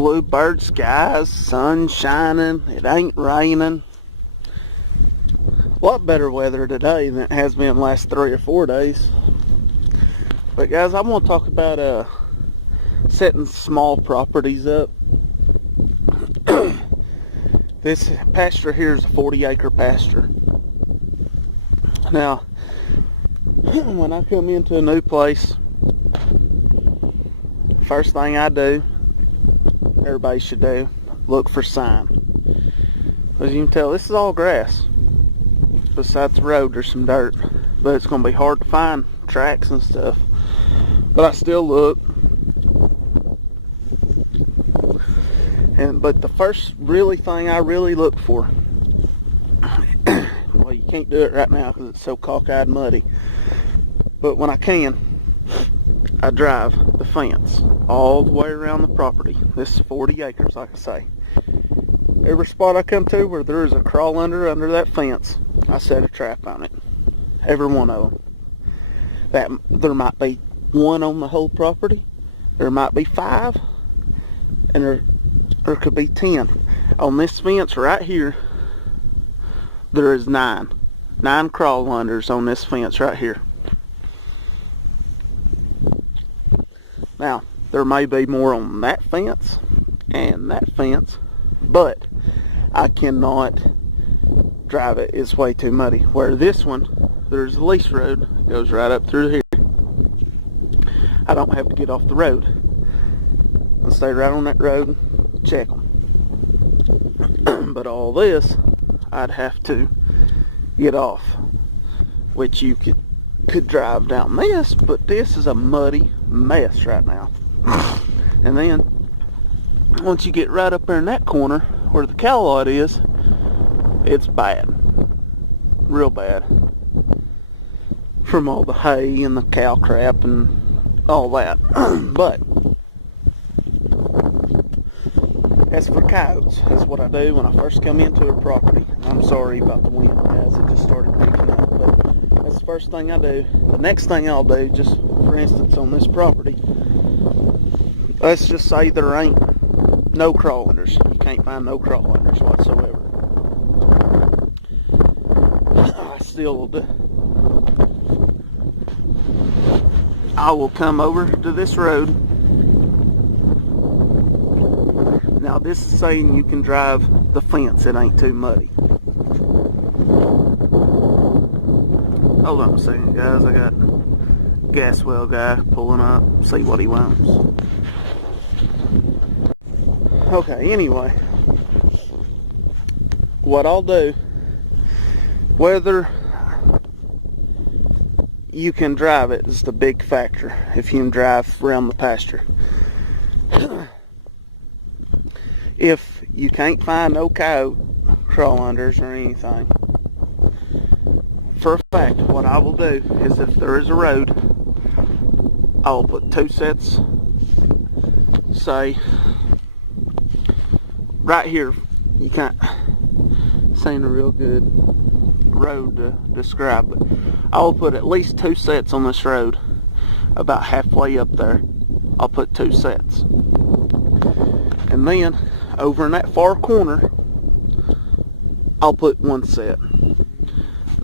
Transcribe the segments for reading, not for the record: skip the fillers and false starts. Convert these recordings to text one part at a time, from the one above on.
bluebird skies, sun shining, it ain't raining. A lot better weather today than it has been the last 3 or 4 days. But guys, I want to talk about setting small properties up. This pasture here is a 40-acre pasture. Now, when I come into a new place, first thing I do, everybody should do, look for sign. As you can tell, this is all grass. Besides the road, there's some dirt, but it's going to be hard to find tracks and stuff. But I still look. But the first thing I really look for, well, you can't do it right now because it's so cockeyed muddy, but when I can, I drive the fence all the way around the property. This is 40 acres, like I say. Every spot I come to where there is a crawl under that fence, I set a trap on it. Every one of them. There might be one on the whole property. There might be 5, and there could be 10. On this fence right here, there is 9 crawl unders on this fence right here. Now, there may be more on that fence and that fence, but I cannot drive it. It's way too muddy. Where this one, there's a lease road that goes right up through here. I don't have to get off the road. I'll stay right on that road, check them. But all this, I'd have to get off, which you could drive down this, but this is a muddy mess right now. And then once you get right up there in that corner where the cow lot is, it's bad, real bad, from all the hay and the cow crap and all that. But as for coyotes, that's what I do when I first come into a property. I'm sorry about the wind, guys, it just started picking up, but that's the first thing I do. The next thing I'll do, just for instance on this property, let's just say there ain't no crawl unders. You can't find no crawl unders whatsoever. I will come over to this road. Now this is saying you can drive the fence, it ain't too muddy. Hold on a second, guys, I got gas well guy pulling up, see what he wants. Okay, anyway, what I'll do, whether you can drive it is the big factor, if you can drive around the pasture. If you can't find no coyote crawl unders or anything, for a fact, what I will do is if there is a road, I will put 2 sets, say, right here. You can't, this ain't a real good road to describe, but I will put at least 2 sets on this road. About halfway up there, I'll put 2 sets. And then, over in that far corner, I'll put 1 set.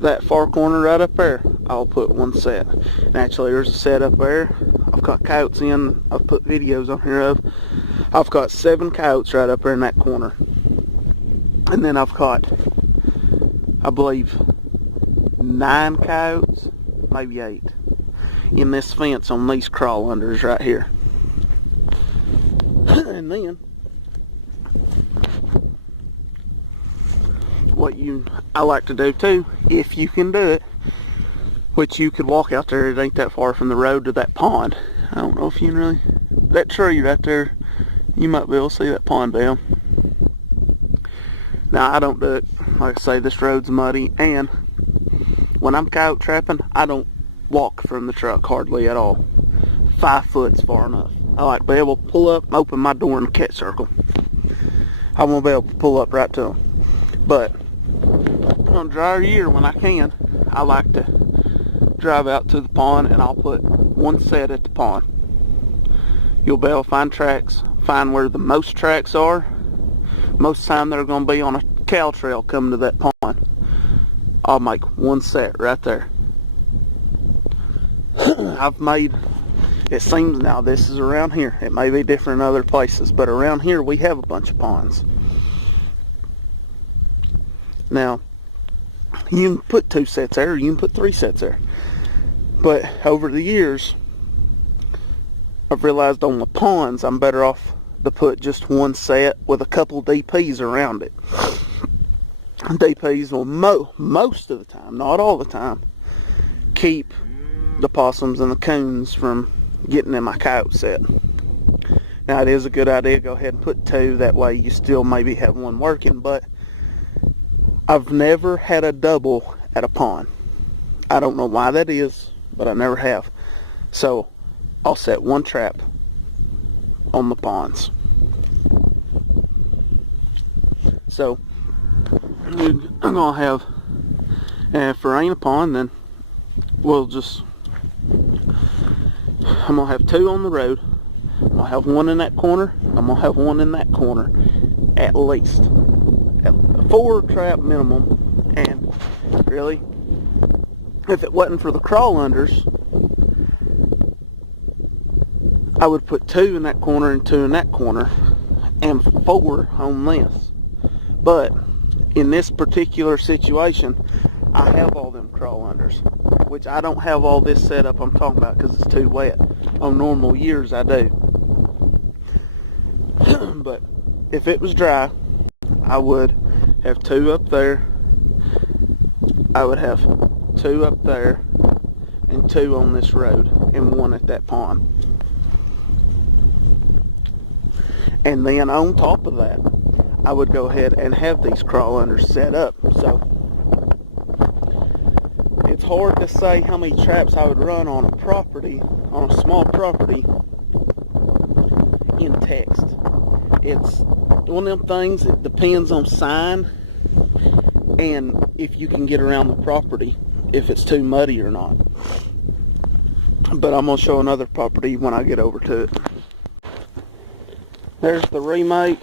That far corner right up there, I'll put 1 set. And actually, there's a set up there. I've got coyotes in. I've put videos on here of. I've got 7 coyotes right up there in that corner. And then I've got, I believe, 9 coyotes, maybe 8, in this fence on these crawl unders right here. And then, what I like to do too, if you can do it, which you could walk out there, it ain't that far from the road to that pond. I don't know if you can really, that tree right there, you might be able to see that pond down. Now I don't do it, like I say, this road's muddy, and when I'm coyote trapping, I don't walk from the truck hardly at all. 5 foot's far enough. I like to be able to pull up, open my door in a cat circle. I won't be able to pull up right to them. But on a drier year, when I can, I like to drive out to the pond, and I'll put 1 set at the pond. You'll be able to find tracks, find where the most tracks are, most of the time they're going to be on a cow trail coming to that pond. I'll make one set right there. I've made, it seems now this is around here. It may be different in other places, but around here we have a bunch of ponds. Now, you can put 2 sets there, or you can put 3 sets there. But over the years, I've realized on the ponds, I'm better off to put just 1 set with a couple DPs around it. DPs will most of the time, not all the time, keep the possums and the coons from getting in my coyote set. Now, it is a good idea to go ahead and put 2, that way you still maybe have 1 working, but I've never had a double at a pond. I don't know why that is, but I never have. So I'll set 1 trap on the ponds. So I'm gonna have, and if there ain't a pond, then we'll just, I'm gonna have 2 on the road. I'm gonna have 1 in that corner. I'm gonna have 1 in that corner, at least. At 4 trap minimum. And really, if it wasn't for the crawl unders, I would put 2 in that corner and 2 in that corner, and 4 on this. But in this particular situation, I have all them crawl unders, which I don't have all this setup I'm talking about because it's too wet. On normal years I do. But if it was dry, I would have 2 up there. I would have 2 up there and 2 on this road and 1 at that pond. And then on top of that, I would go ahead and have these crawl unders set up. So it's hard to say how many traps I would run on a property, on a small property, in text. It's one of them things, it depends on sign and if you can get around the property, if it's too muddy or not. But I'm going to show another property when I get over to it. There's the remake.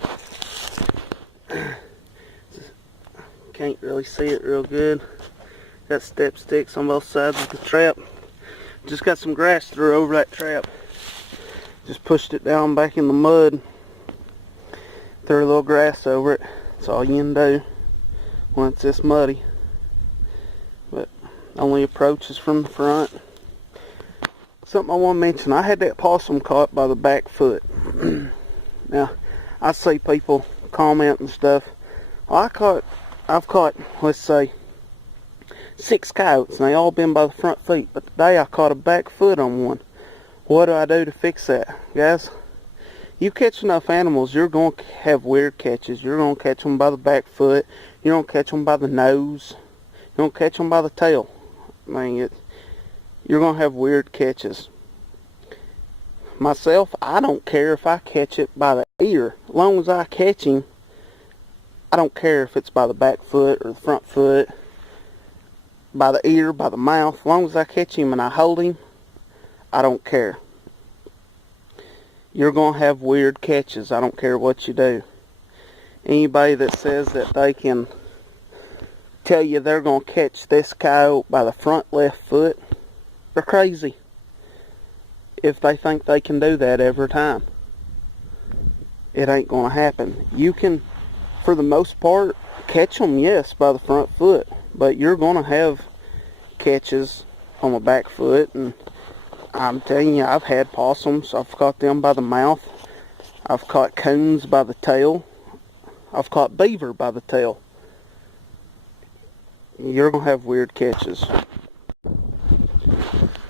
Can't really see it real good. Got step sticks on both sides of the trap. Just got some grass through over that trap. Just pushed it down back in the mud. Threw a little grass over it. That's all you can do when it's this muddy. But only approach is from the front. Something I want to mention, I had that possum caught by the back foot. Now, I see people comment and stuff. Well, I've caught, let's say, 6 coyotes, and they all been by the front feet. But today I caught a back foot on one. What do I do to fix that? Guys, you catch enough animals, you're going to have weird catches. You're going to catch them by the back foot. You're going to catch them by the nose. You're going to catch them by the tail. I mean, you're going to have weird catches. Myself, I don't care if I catch it by the ear. As long as I catch him, I don't care if it's by the back foot or the front foot, by the ear, by the mouth. As long as I catch him and I hold him, I don't care. You're going to have weird catches. I don't care what you do. Anybody that says that they can tell you they're going to catch this coyote by the front left foot, they're crazy. If they think they can do that every time, it ain't going to happen. You can, for the most part, catch them, yes, by the front foot, but you're going to have catches on the back foot. And I'm telling you, I've had possums. I've caught them by the mouth. I've caught coons by the tail. I've caught beaver by the tail. You're going to have weird catches.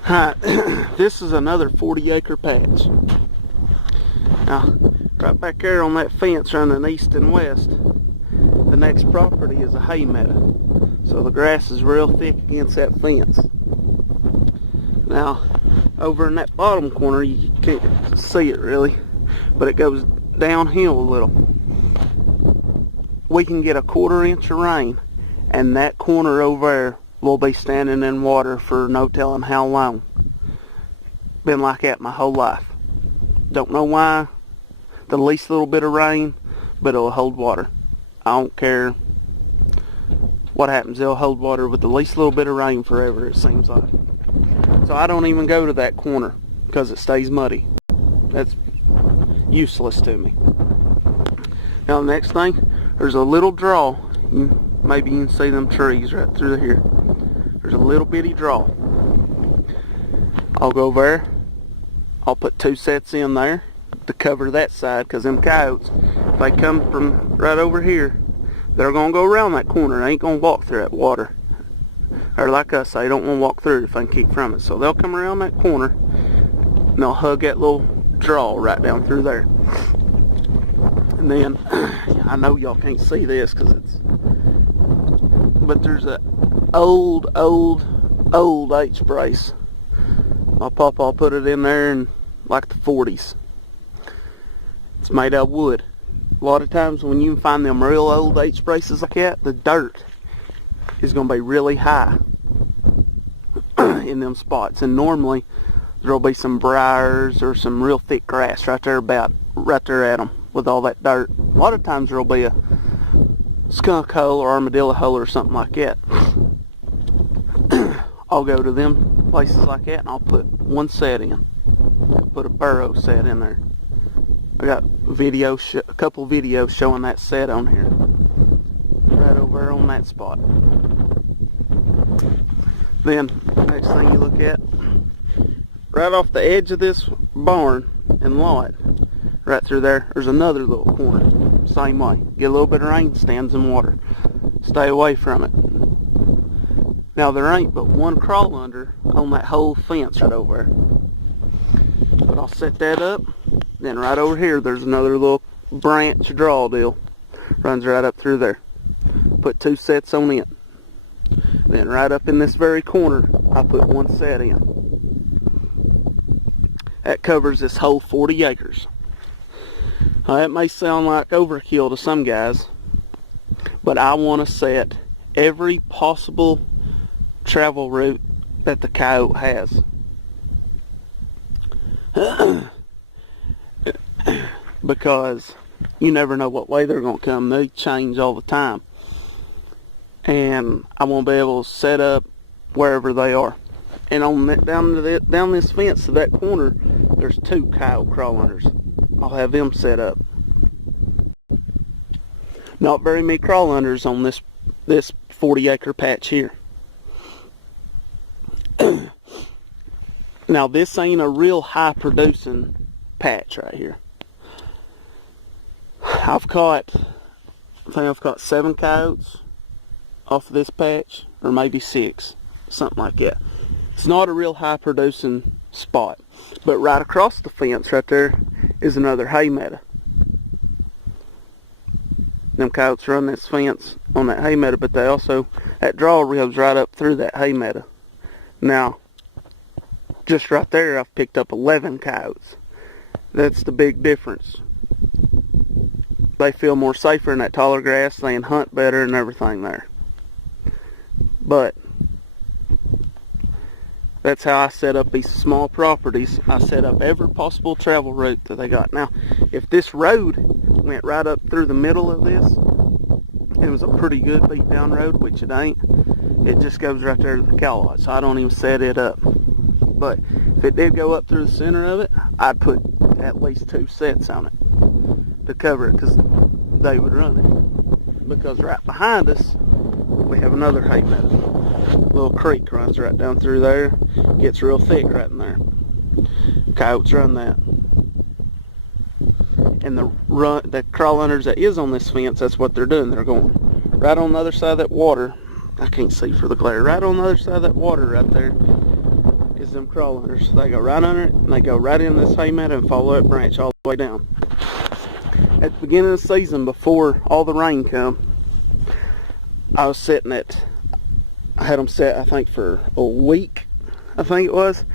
Hi, this is another 40-acre patch. Now, right back there on that fence running east and west, the next property is a hay meadow. So the grass is real thick against that fence. Now, over in that bottom corner, you can't see it really, but it goes downhill a little. We can get a 1/4 inch of rain, and that corner over there will be standing in water for no telling how long. Been like that my whole life. Don't know why. the least little bit of rain, but it'll hold water. I don't care what happens, it'll hold water with the least little bit of rain forever, it seems like. So I don't even go to that corner because it stays muddy. That's useless to me. Now the next thing, there's a little draw. Maybe you can see them trees right through here. There's a little bitty draw. I'll go over there. I'll put 2 sets in there to cover that side, because them coyotes, if they come from right over here, they're going to go around that corner. They ain't going to walk through that water. Or like us, they don't want to walk through it if they can keep from it. So they'll come around that corner and they'll hug that little draw right down through there. And then, I know y'all can't see this because but there's a old H brace. My papa put it in there in like the 40s. It's made out of wood. A lot of times when you find them real old H braces like that, the dirt is going to be really high in them spots. And normally there'll be some briars or some real thick grass right there at them with all that dirt. A lot of times there'll be a skunk hole or armadillo hole or something like that. I'll go to them places like that and I'll put 1 set in. I'll put a burrow set in there. I got a couple videos showing that set on here. Right over there on that spot. Then, next thing you look at, right off the edge of this barn and lot, right through there, there's another little corner. Same way. Get a little bit of rain, stands in water. Stay away from it. Now there ain't but 1 crawl under on that whole fence right over there. But I'll set that up. Then right over here there's another little branch draw deal. Runs right up through there. Put 2 sets on it. Then right up in this very corner I put 1 set in. That covers this whole 40 acres. Now that may sound like overkill to some guys, but I want to set every possible travel route that the coyote has. Because you never know what way they're going to come. They change all the time. And I want to be able to set up wherever they are. And on that, down this fence to that corner, there's 2 coyote crawl unders. I'll have them set up. Not very many crawl unders on this 40 acre patch here. Now this ain't a real high producing patch right here. I think I've caught 7 coyotes off of this patch, or maybe 6, something like that. It's not a real high producing spot, but right across the fence right there is another hay meadow. Them coyotes run this fence on that hay meadow, but they also, that draw ribs right up through that hay meadow. Now, just right there I've picked up 11 coyotes. That's the big difference. They feel more safer in that taller grass, they can hunt better and everything there. But that's how I set up these small properties. I set up every possible travel route that they got. Now, if this road went right up through the middle of this, it was a pretty good beat down road, which it ain't. It just goes right there to the cow lot, so I don't even set it up. But if it did go up through the center of it, I'd put at least 2 sets on it to cover it, because they would run it. Because right behind us, we have another hay meadow. Little creek runs right down through there. Gets real thick right in there. Coyotes run that. And the crawl unders that is on this fence, that's what they're doing. They're going right on the other side of that water. I can't see for the glare. Right on the other side of that water right there is them crawl unders. They go right under it, and they go right in this hay meadow and follow that branch all the way down. At the beginning of the season, before all the rain come, I was setting it. I had them set, I think, for a week, I think it was.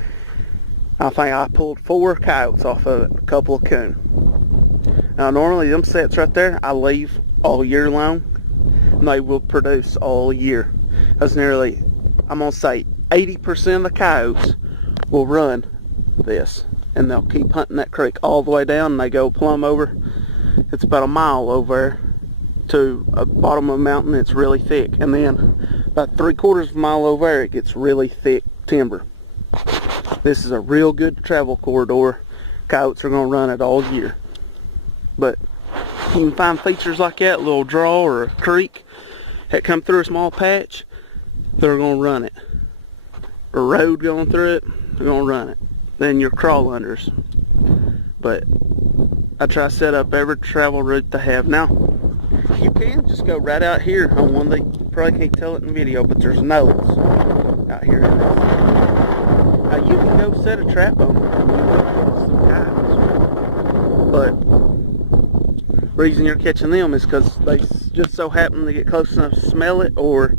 I think I pulled 4 coyotes off of it, a couple of coon. Now, normally them sets right there, I leave all year long, and they will produce all year. That's nearly, I'm going to say, 80% of the coyotes will run this. and they'll keep hunting that creek all the way down, and they go plumb over. It's about a mile over to the bottom of a mountain. It's really thick, and then about 3/4 of a mile over there, it gets really thick timber. This is a real good travel corridor. Coyotes are going to run it all year. But you can find features like that, a little draw or a creek that come through a small patch, they're going to run it. A road going through it, they're going to run it. Then your crawl unders. But I try to set up every travel route they have. Now, you can just go right out here on one. They probably can't tell it in the video, but there's knolls out here in this. Now you can go set a trap on them and you will catch some coyotes. But the reason you're catching them is because they just so happen to get close enough to smell it, or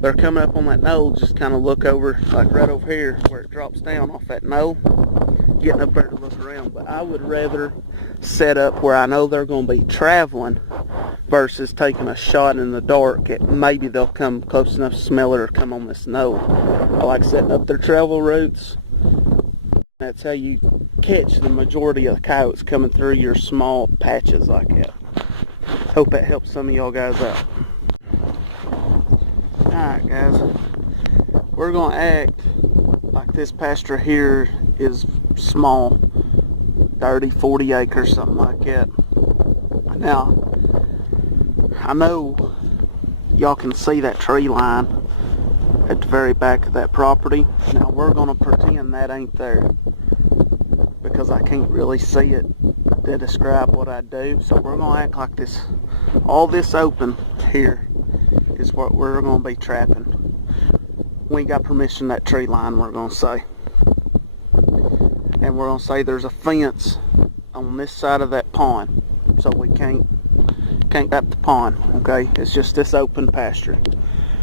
they're coming up on that knoll. Just kind of look over, like right over here where it drops down off that knoll, getting up there to look around. But I would rather set up where I know they're going to be traveling versus taking a shot in the dark at maybe they'll come close enough to smell it or come on this knoll. I like setting up their travel routes. That's how you catch the majority of the coyotes, coming through your small patches like that. Hope that helps some of y'all guys out. Alright guys, we're going to act like this pasture here is small, 30, 40 acres, something like that. Now, I know y'all can see that tree line at the very back of that property. Now we're going to pretend that ain't there, because I can't really see it to describe what I do. So we're going to act like this, all this open here is what we're going to be trapping. We ain't got permission that tree line, we're going to say. And we're going to say there's a fence on this side of that pond, so we can't tap the pond, okay? It's just this open pasture.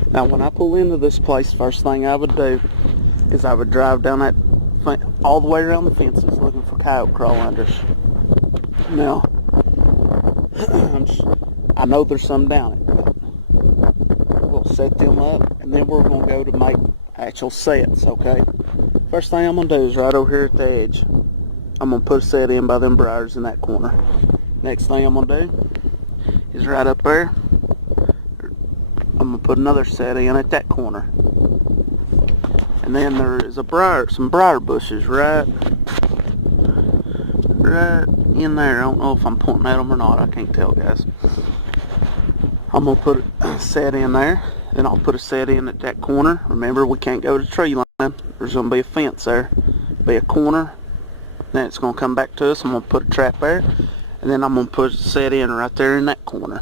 Now when I pull into this place, first thing I would do is I would drive down that all the way around the fences looking for coyote crawl unders. Now I know there's some down it. We'll set them up, and then we're going to go to make actual sets, okay? First thing I'm going to do is right over here at the edge, I'm going to put a set in by them briars in that corner. Next thing I'm going to do is right up there, I'm going to put another set in at that corner. And then there is some briar bushes right in there. I don't know if I'm pointing at them or not, I can't tell, guys. I'm going to put a set in there, then I'll put a set in at that corner. Remember, we can't go to the tree line. There's going to be a fence there. Be a corner. Then it's going to come back to us. I'm going to put a trap there. And then I'm going to put a set in right there in that corner.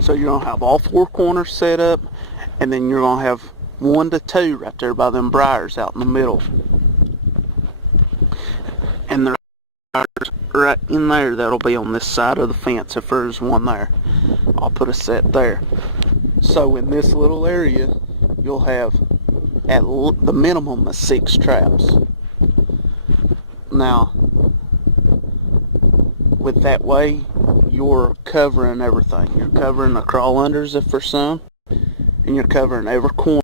So you're going to have all 4 corners set up. And then you're going to have 1 to 2 right there by them briars out in the middle. And the briars right in there, that'll be on this side of the fence if there's one there. I'll put a set there. So in this little area, you'll have at the minimum of 6 traps. Now, with that way, you're covering everything. You're covering the crawl unders if there's some, and you're covering every corner.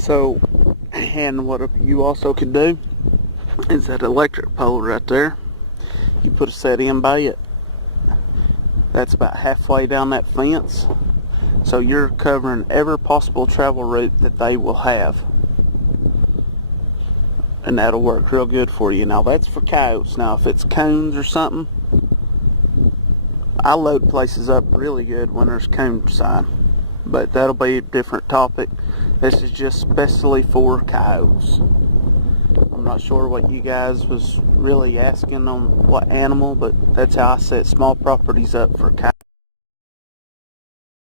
So, and what you also could do is that electric pole right there, you put a set in by it. That's about halfway down that fence. So you're covering every possible travel route that they will have. And that'll work real good for you. Now that's for coyotes. Now if it's coons or something, I load places up really good when there's coon sign. But that'll be a different topic. This is just especially for coyotes. I'm not sure what you guys was really asking on what animal, but that's how I set small properties up for coyotes.